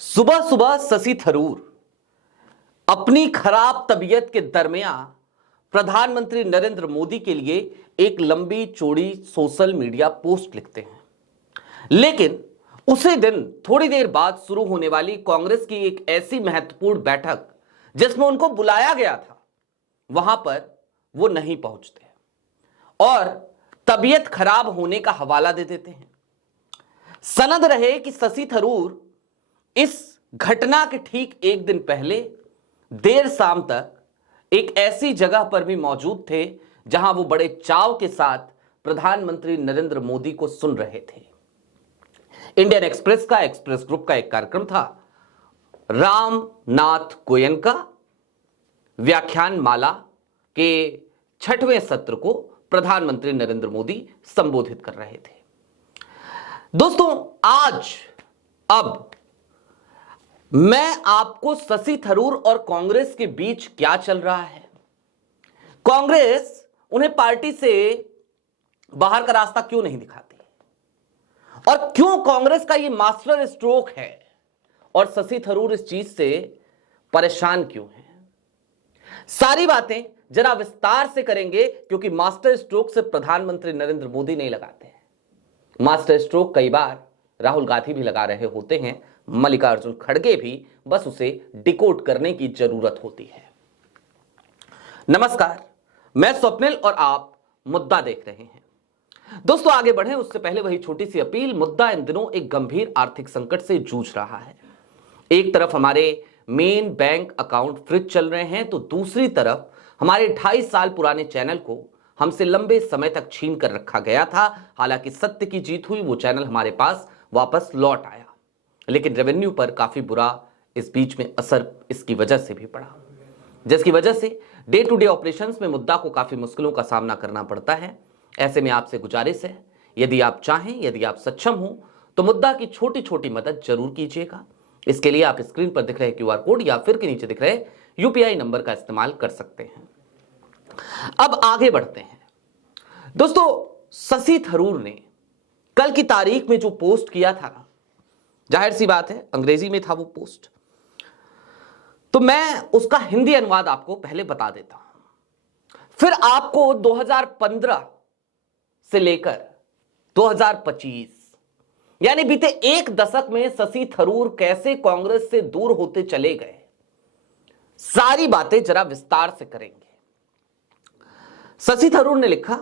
सुबह सुबह शशि थरूर अपनी खराब तबीयत के दरमियान प्रधानमंत्री नरेंद्र मोदी के लिए एक लंबी चौड़ी सोशल मीडिया पोस्ट लिखते हैं। लेकिन उसी दिन थोड़ी देर बाद शुरू होने वाली कांग्रेस की एक ऐसी महत्वपूर्ण बैठक जिसमें उनको बुलाया गया था, वहां पर वो नहीं पहुंचते और तबीयत खराब होने का हवाला दे देते हैं। सनद रहे कि शशि थरूर इस घटना के ठीक एक दिन पहले देर शाम तक एक ऐसी जगह पर भी मौजूद थे जहां वो बड़े चाव के साथ प्रधानमंत्री नरेंद्र मोदी को सुन रहे थे। इंडियन एक्सप्रेस ग्रुप का एक कार्यक्रम था, रामनाथ गोयनका व्याख्यान माला के 6वें सत्र को प्रधानमंत्री नरेंद्र मोदी संबोधित कर रहे थे। दोस्तों, अब मैं आपको शशि थरूर और कांग्रेस के बीच क्या चल रहा है, कांग्रेस उन्हें पार्टी से बाहर का रास्ता क्यों नहीं दिखाती और क्यों कांग्रेस का यह मास्टर स्ट्रोक है और शशि थरूर इस चीज से परेशान क्यों है, सारी बातें जरा विस्तार से करेंगे। क्योंकि मास्टर स्ट्रोक से प्रधानमंत्री नरेंद्र मोदी नहीं लगाते हैं, मास्टर स्ट्रोक कई बार राहुल गांधी भी लगा रहे होते हैं, मल्लिकार्जुन खड़गे भी, बस उसे डिकोड करने की जरूरत होती है। नमस्कार, मैं स्वप्निल और आप मुद्दा देख रहे हैं। दोस्तों, आगे बढ़ें उससे पहले वही छोटी सी अपील। मुद्दा इन दिनों एक गंभीर आर्थिक संकट से जूझ रहा है। एक तरफ हमारे मेन बैंक अकाउंट फ्रीज चल रहे हैं, तो दूसरी तरफ हमारे 2.5 साल पुराने चैनल को हमसे लंबे समय तक छीन कर रखा गया था। हालांकि सत्य की जीत हुई, वो चैनल हमारे पास वापस लौट आया, लेकिन रेवेन्यू पर काफी बुरा इस बीच में असर इसकी वजह से भी पड़ा, जिसकी वजह से डे टू डे ऑपरेशंस में मुद्दा को काफी मुश्किलों का सामना करना पड़ता है। ऐसे में आपसे गुजारिश है, यदि आप चाहें, यदि आप सक्षम हो, तो मुद्दा की छोटी छोटी मदद जरूर कीजिएगा। इसके लिए आप स्क्रीन पर दिख रहे QR कोड या फिर के नीचे दिख रहे UPI नंबर का इस्तेमाल कर सकते हैं। अब आगे बढ़ते हैं। दोस्तों, शशि थरूर ने कल की तारीख में जो पोस्ट किया था, जाहिर सी बात है अंग्रेजी में था वो पोस्ट, तो मैं उसका हिंदी अनुवाद आपको पहले बता देता हूं, फिर आपको 2015 से लेकर 2025 यानी बीते एक दशक में शशि थरूर कैसे कांग्रेस से दूर होते चले गए, सारी बातें जरा विस्तार से करेंगे। शशि थरूर ने लिखा,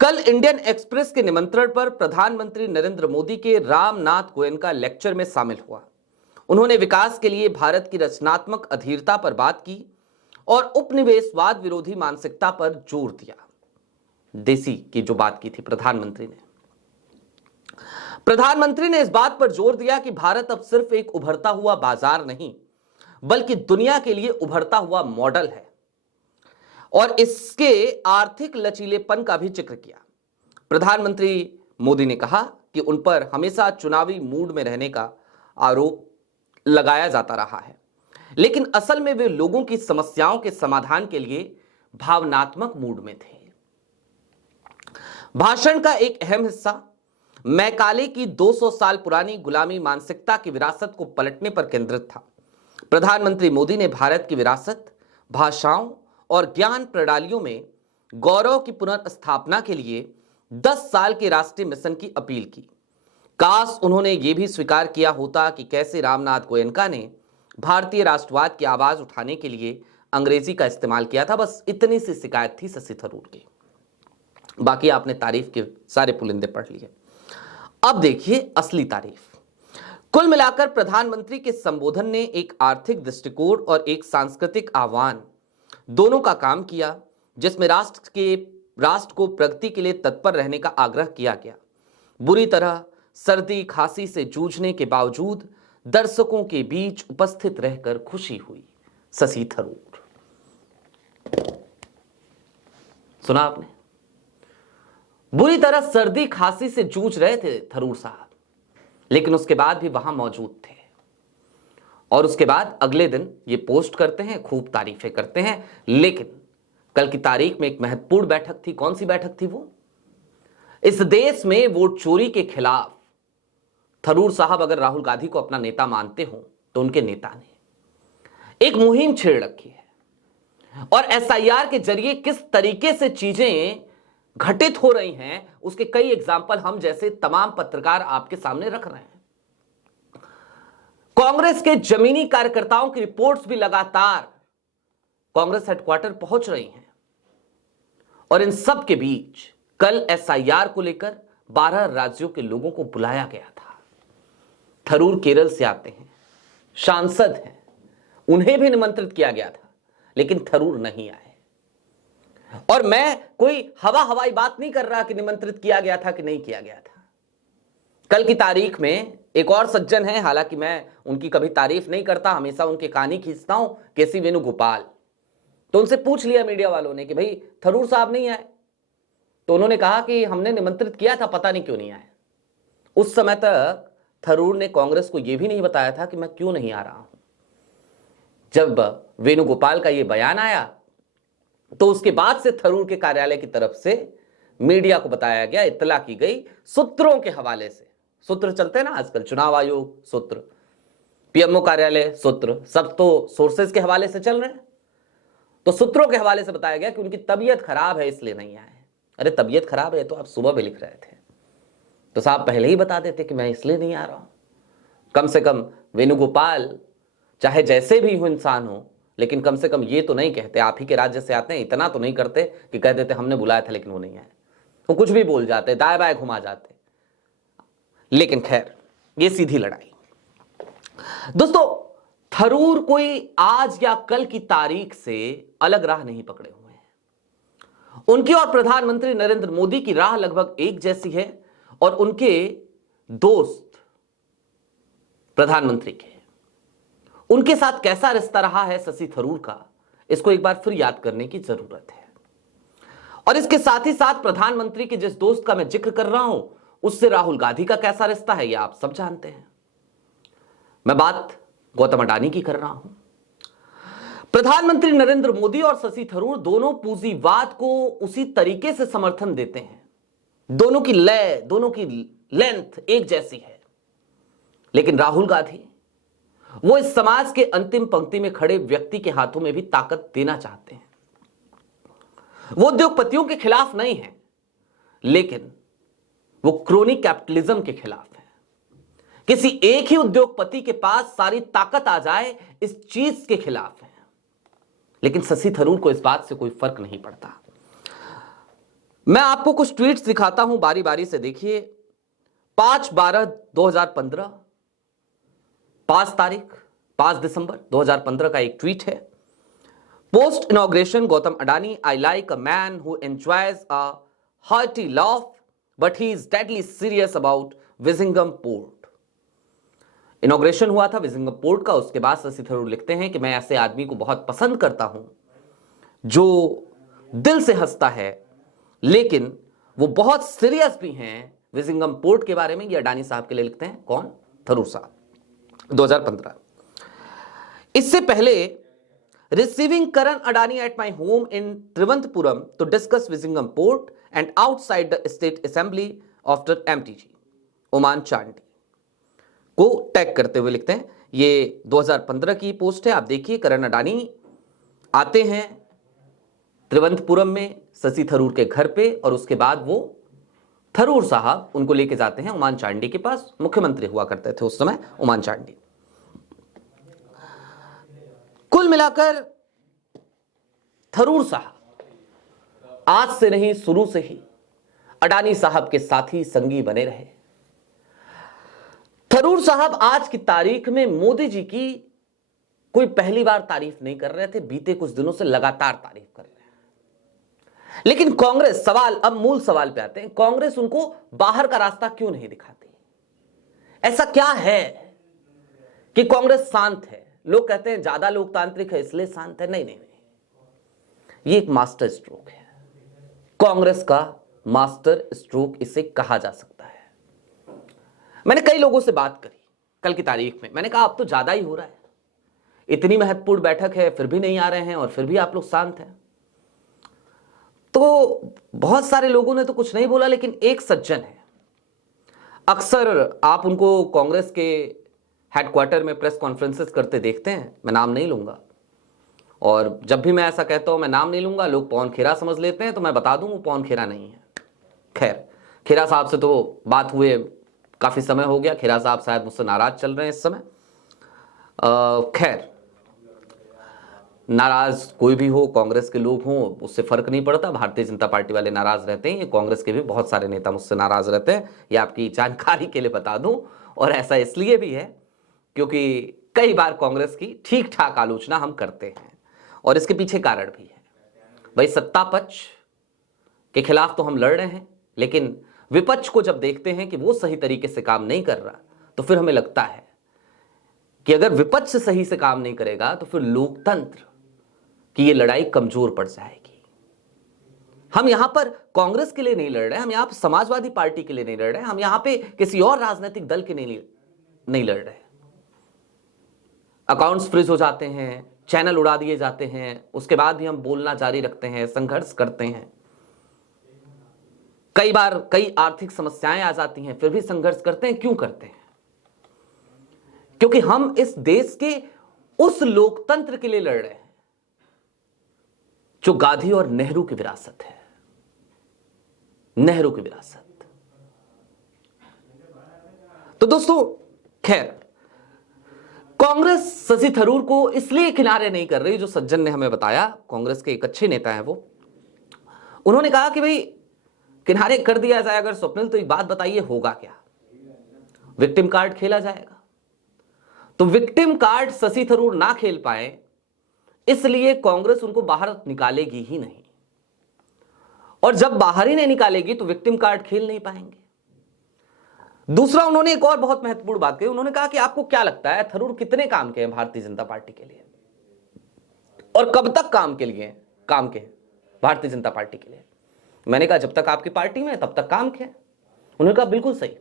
कल इंडियन एक्सप्रेस के निमंत्रण पर प्रधानमंत्री नरेंद्र मोदी के रामनाथ गोयनका लेक्चर में शामिल हुआ। उन्होंने विकास के लिए भारत की रचनात्मक अधीरता पर बात की और उपनिवेशवाद विरोधी मानसिकता पर जोर दिया। देसी की जो बात की थी प्रधानमंत्री ने इस बात पर जोर दिया कि भारत अब सिर्फ एक उभरता हुआ बाजार नहीं, बल्कि दुनिया के लिए उभरता हुआ मॉडल है और इसके आर्थिक लचीलेपन का भी जिक्र किया। प्रधानमंत्री मोदी ने कहा कि उन पर हमेशा चुनावी मूड में रहने का आरोप लगाया जाता रहा है, लेकिन असल में वे लोगों की समस्याओं के समाधान के लिए भावनात्मक मूड में थे। भाषण का एक अहम हिस्सा मैकाले की 200 साल पुरानी गुलामी मानसिकता की विरासत को पलटने पर केंद्रित था। प्रधानमंत्री मोदी ने भारत की विरासत, भाषाओं और ज्ञान प्रणालियों में गौरव की पुनर्स्थापना के लिए 10 साल के राष्ट्रीय मिशन की अपील की। काश उन्होंने यह भी स्वीकार किया होता कि कैसे रामनाथ गोयनका ने भारतीय राष्ट्रवाद की आवाज उठाने के लिए अंग्रेजी का इस्तेमाल किया था। बस इतनी सी शिकायत थी शशि थरूर की, बाकी आपने तारीफ के सारे पुलिंदे पढ़ लिए। अब देखिए असली तारीफ। कुल मिलाकर प्रधानमंत्री के संबोधन ने एक आर्थिक दृष्टिकोण और एक सांस्कृतिक आह्वान दोनों का काम किया, जिसमें राष्ट्र को प्रगति के लिए तत्पर रहने का आग्रह किया गया। बुरी तरह सर्दी खांसी से जूझने के बावजूद दर्शकों के बीच उपस्थित रहकर खुशी हुई। शशि थरूर, सुना आपने, बुरी तरह सर्दी खांसी से जूझ रहे थे थरूर साहब, लेकिन उसके बाद भी वहां मौजूद थे और उसके बाद अगले दिन ये पोस्ट करते हैं, खूब तारीफें करते हैं। लेकिन कल की तारीख में एक महत्वपूर्ण बैठक थी। कौन सी बैठक थी वो? इस देश में वोट चोरी के खिलाफ थरूर साहब अगर राहुल गांधी को अपना नेता मानते हो तो उनके नेता ने एक मुहिम छेड़ रखी है और एसआईआर के जरिए किस तरीके से चीजें घटित हो रही हैं उसके कई एग्जाम्पल हम जैसे तमाम पत्रकार आपके सामने रख रहे हैं। कांग्रेस के जमीनी कार्यकर्ताओं की रिपोर्ट्स भी लगातार कांग्रेस हेडक्वार्टर पहुंच रही हैं और इन सब के बीच कल एसआईआर को लेकर 12 राज्यों के लोगों को बुलाया गया था। थरूर केरल से आते हैं, सांसद हैं, उन्हें भी निमंत्रित किया गया था, लेकिन थरूर नहीं आए। और मैं कोई हवाई बात नहीं कर रहा कि निमंत्रित किया गया था कि नहीं किया गया था। कल की तारीख में एक और सज्जन है, हालांकि मैं उनकी कभी तारीफ नहीं करता, हमेशा उनके कहानी खींचता हूं, केसी वेणुगोपाल। तो उनसे पूछ लिया मीडिया वालों ने कि भाई थरूर साहब नहीं आए, तो उन्होंने कहा कि हमने निमंत्रित किया था, पता नहीं क्यों नहीं आए। उस समय तक थरूर ने कांग्रेस को यह भी नहीं बताया था कि मैं क्यों नहीं आ रहा हूं। जब वेणुगोपाल का यह बयान आया तो उसके बाद से थरूर के कार्यालय की तरफ से मीडिया को बताया गया, इत्तला की गई सूत्रों के हवाले से। सूत्र चलते हैं ना आजकल, चुनाव आयोग सूत्र, पीएमओ कार्यालय सूत्र, सब तो सोर्सेज के हवाले से चल रहे हैं। तो सूत्रों के हवाले से बताया गया कि उनकी तबीयत खराब है इसलिए नहीं आए। अरे तबीयत खराब है तो आप सुबह भी लिख रहे थे, तो साहब पहले ही बता देते कि मैं इसलिए नहीं आ रहा हूं। कम से कम वेणुगोपाल चाहे जैसे भी हो इंसान हो, लेकिन कम से कम ये तो नहीं कहते, आप ही के राज्य से आते हैं, इतना तो नहीं करते कि कह देते हमने बुलाया था लेकिन वो नहीं आए। वो कुछ भी बोल जाते, दाएं बाएं घुमा जाते। लेकिन खैर, ये सीधी लड़ाई। दोस्तों, थरूर कोई आज या कल की तारीख से अलग राह नहीं पकड़े हुए हैं। उनकी और प्रधानमंत्री नरेंद्र मोदी की राह लगभग एक जैसी है और उनके दोस्त प्रधानमंत्री के, उनके साथ कैसा रिश्ता रहा है शशि थरूर का, इसको एक बार फिर याद करने की जरूरत है। और इसके साथ ही साथ प्रधानमंत्री के जिस दोस्त का मैं जिक्र कर रहा हूं, उससे राहुल गांधी का कैसा रिश्ता है, यह आप सब जानते हैं। मैं बात गौतम अडानी की कर रहा हूं। प्रधानमंत्री नरेंद्र मोदी और शशि थरूर दोनों पूंजीवाद को उसी तरीके से समर्थन देते हैं, दोनों की लय, दोनों की लेंथ एक जैसी है। लेकिन राहुल गांधी वो इस समाज के अंतिम पंक्ति में खड़े व्यक्ति के हाथों में भी ताकत देना चाहते हैं। वो उद्योगपतियों के खिलाफ नहीं है, लेकिन वो क्रोनी कैपिटलिज्म के खिलाफ है। किसी एक ही उद्योगपति के पास सारी ताकत आ जाए, इस चीज के खिलाफ है। लेकिन शशि थरूर को इस बात से कोई फर्क नहीं पड़ता। मैं आपको कुछ ट्वीट्स दिखाता हूं, बारी बारी से देखिए। 5/12/2015, 5 दिसंबर 2015 का एक ट्वीट है। Post inauguration Gautam Adani, I like a man who enjoys a hearty laugh but he is deadly serious about Vizhinjam port. Inauguration हुआ था विजिंगम पोर्ट का। उसके बाद शशि थरूर लिखते हैं कि मैं ऐसे आदमी को बहुत पसंद करता हूं जो दिल से हंसता है, लेकिन वो बहुत सीरियस भी हैं विजिंगम पोर्ट के बारे में। ये अडानी साहब के लिए लिखते हैं। कौन? थरूर साहब। 2015। इससे पहले, receiving Karan Adani at my home in Thiruvananthapuram to discuss Vizhinjam port and outside the state assembly after MTG, Oommen Chandy को टैग करते हुए लिखते हैं। ये 2015 की पोस्ट है। आप देखिए, करण अडानी आते हैं त्रिवंतपुरम में शशि थरूर के घर पे, और उसके बाद वो थरूर साहब उनको लेके जाते हैं ओमान चांडी के पास। मुख्यमंत्री हुआ करते थे उस समय ओमान चांडी। कुल मिलाकर थरूर साहब आज से नहीं, शुरू से ही अडानी साहब के साथी संगी बने रहे। थरूर साहब आज की तारीख में मोदी जी की कोई पहली बार तारीफ नहीं कर रहे थे, बीते कुछ दिनों से लगातार तारीफ कर रहे हैं। लेकिन कांग्रेस, सवाल अब मूल सवाल पे आते हैं, कांग्रेस उनको बाहर का रास्ता क्यों नहीं दिखाती? ऐसा क्या है कि कांग्रेस शांत है? लोग कहते हैं ज्यादा लोकतांत्रिक है इसलिए शांत है। नहीं नहीं नहीं, ये एक मास्टर स्ट्रोक है, कांग्रेस का मास्टर स्ट्रोक इसे कहा जा सकता है। मैंने कई लोगों से बात करी कल की तारीख में, मैंने कहा अब तो ज्यादा ही हो रहा है, इतनी महत्वपूर्ण बैठक है फिर भी नहीं आ रहे हैं और फिर भी आप लोग शांत हैं। तो बहुत सारे लोगों ने तो कुछ नहीं बोला, लेकिन एक सज्जन है, अक्सर आप उनको कांग्रेस के हेडक्वार्टर में प्रेस कॉन्फ्रेंसेस करते देखते हैं, मैं नाम नहीं लूंगा। और जब भी मैं ऐसा कहता हूं मैं नाम नहीं लूंगा, लोग पवन खेरा समझ लेते हैं, तो मैं बता दूं वो पवन खेरा नहीं है। खैर, खेरा साहब से तो बात हुए काफी समय हो गया, खेरा साहब शायद मुझसे नाराज चल रहे हैं इस समय। खैर, नाराज कोई भी हो, कांग्रेस के लोग हों, उससे फर्क नहीं पड़ता। भारतीय जनता पार्टी वाले नाराज रहते हैं, ये कांग्रेस के भी बहुत सारे नेता मुझसे नाराज रहते हैं, ये आपकी जानकारी के लिए बता दूं। और ऐसा इसलिए भी है क्योंकि कई बार कांग्रेस की ठीक ठाक आलोचना हम करते हैं, और इसके पीछे कारण भी है। भाई, सत्ता पक्ष के खिलाफ तो हम लड़ रहे हैं, लेकिन विपक्ष को जब देखते हैं कि वो सही तरीके से काम नहीं कर रहा, तो फिर हमें लगता है कि अगर विपक्ष सही से काम नहीं करेगा तो फिर लोकतंत्र की ये लड़ाई कमजोर पड़ जाएगी। हम यहां पर कांग्रेस के लिए नहीं लड़ रहे हैं, हम यहां पर समाजवादी पार्टी के लिए नहीं लड़ रहे हैं, हम यहां पे किसी और राजनीतिक दल के नहीं लड़ रहे हैं। अकाउंट्स फ्रीज हो जाते हैं, चैनल उड़ा दिए जाते हैं, उसके बाद भी हम बोलना जारी रखते हैं, संघर्ष करते हैं। कई बार कई आर्थिक समस्याएं आ जाती हैं, फिर भी संघर्ष करते हैं। क्यों करते हैं? क्योंकि हम इस देश के उस लोकतंत्र के लिए लड़ रहे हैं जो गांधी और नेहरू की विरासत है, नेहरू की विरासत। तो दोस्तों, खैर, कांग्रेस शशि थरूर को इसलिए किनारे नहीं कर रही, जो सज्जन ने हमें बताया, कांग्रेस के एक अच्छे नेता हैं वो, उन्होंने कहा कि भाई किनारे कर दिया जाए अगर स्वप्निल, तो एक बात बताइए होगा क्या? विक्टिम कार्ड खेला जाएगा। तो विक्टिम कार्ड शशि थरूर ना खेल पाए, इसलिए कांग्रेस उनको बाहर निकालेगी ही नहीं, और जब बाहर ही नहीं निकालेगी तो विक्टिम कार्ड खेल नहीं पाएंगे। दूसरा, उन्होंने एक और बहुत महत्वपूर्ण बात कही। उन्होंने कहा कि आपको क्या लगता है थरूर कितने काम के हैं भारतीय जनता पार्टी के लिए, और कब तक काम के हैं भारतीय जनता पार्टी के लिए? मैंने कहा जब तक आपकी पार्टी में है तब तक काम के हैं। उन्होंने कहा बिल्कुल सही।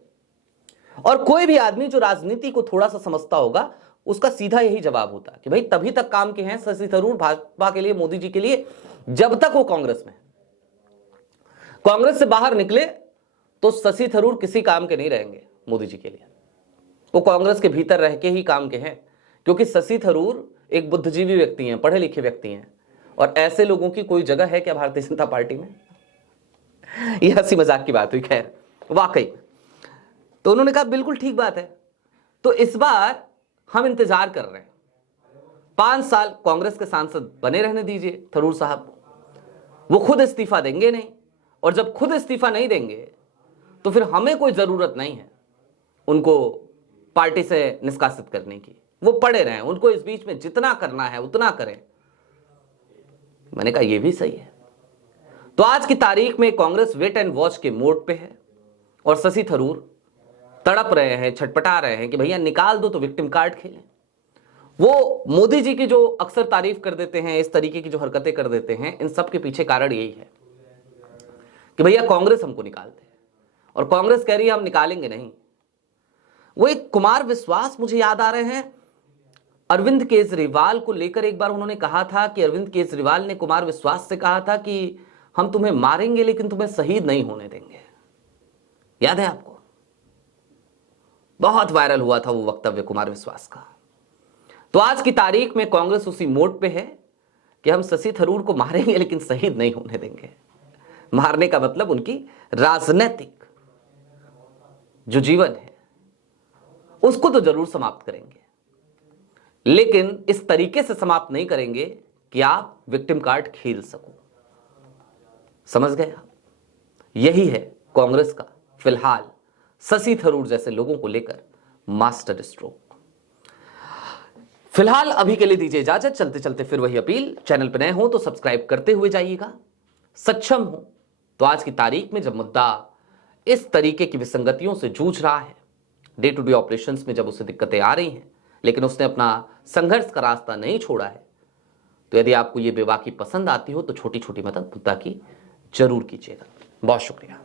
और कोई भी आदमी जो राजनीति को थोड़ा सा समझता होगा, उसका सीधा यही जवाब होता है कि भाई तभी तक काम के हैं शशि थरूर भाजपा के लिए, मोदी जी के लिए, जब तक वो कांग्रेस में है। कांग्रेस से बाहर निकले तो शशि थरूर किसी काम के नहीं रहेंगे मोदी जी के लिए। वो कांग्रेस के भीतर रह के ही काम के हैं, क्योंकि शशि थरूर एक बुद्धिजीवी व्यक्ति हैं, पढ़े लिखे व्यक्ति हैं, और ऐसे लोगों की कोई जगह है क्या भारतीय जनता पार्टी में? यह हंसी मजाक की बात हुई, खैर वाकई। तो उन्होंने कहा बिल्कुल ठीक बात है। तो इस बार हम इंतजार कर रहे हैं, 5 साल कांग्रेस के सांसद बने रहने दीजिए थरूर साहब। वो खुद इस्तीफा देंगे नहीं, और जब खुद इस्तीफा नहीं देंगे तो फिर हमें कोई जरूरत नहीं है उनको पार्टी से निष्कासित करने की। वो पड़े रहें, उनको इस बीच में जितना करना है उतना करें। मैंने कहा यह भी सही है। तो आज की तारीख में कांग्रेस वेट एंड वॉच के मोड पे है, और शशि थरूर तड़प रहे हैं, छटपटा रहे हैं कि भैया निकाल दो तो विक्टिम कार्ड खेलें। वो मोदी जी की जो अक्सर तारीफ कर देते हैं, इस तरीके की जो हरकतें कर देते हैं, इन सब के पीछे कारण यही है कि भैया कांग्रेस हमको निकाल दे, और कांग्रेस कह रही है हम निकालेंगे नहीं। वो एक कुमार विश्वास मुझे याद आ रहे हैं, अरविंद केजरीवाल को लेकर एक बार उन्होंने कहा था कि अरविंद केजरीवाल ने कुमार विश्वास से कहा था कि हम तुम्हें मारेंगे लेकिन तुम्हें शहीद नहीं होने देंगे। याद है आपको? बहुत वायरल हुआ था वो वक्तव्य कुमार विश्वास का। तो आज की तारीख में कांग्रेस उसी मोड पे है कि हम शशि थरूर को मारेंगे लेकिन शहीद नहीं होने देंगे। मारने का मतलब उनकी राजनीतिक जो जीवन है उसको तो जरूर समाप्त करेंगे, लेकिन इस तरीके से समाप्त नहीं करेंगे कि आप विक्टिम कार्ड खेल सको। समझ गए आप? यही है कांग्रेस का फिलहाल शशि थरूर जैसे लोगों को लेकर मास्टर स्ट्रोक। फिलहाल अभी के लिए दीजिए इजाजत। चलते चलते फिर वही अपील, चैनल पर नए हो तो सब्सक्राइब करते हुए जाइएगा। सक्षम हो तो आज की तारीख में जब मुद्दा इस तरीके की विसंगतियों से जूझ रहा है, डे टू डे ऑपरेशंस में जब उसे दिक्कतें आ रही हैं, लेकिन उसने अपना संघर्ष का रास्ता नहीं छोड़ा है, तो यदि आपको ये बेबाकी पसंद आती हो तो छोटी छोटी मदद मुद्दा की जरूर कीजिएगा। बहुत शुक्रिया।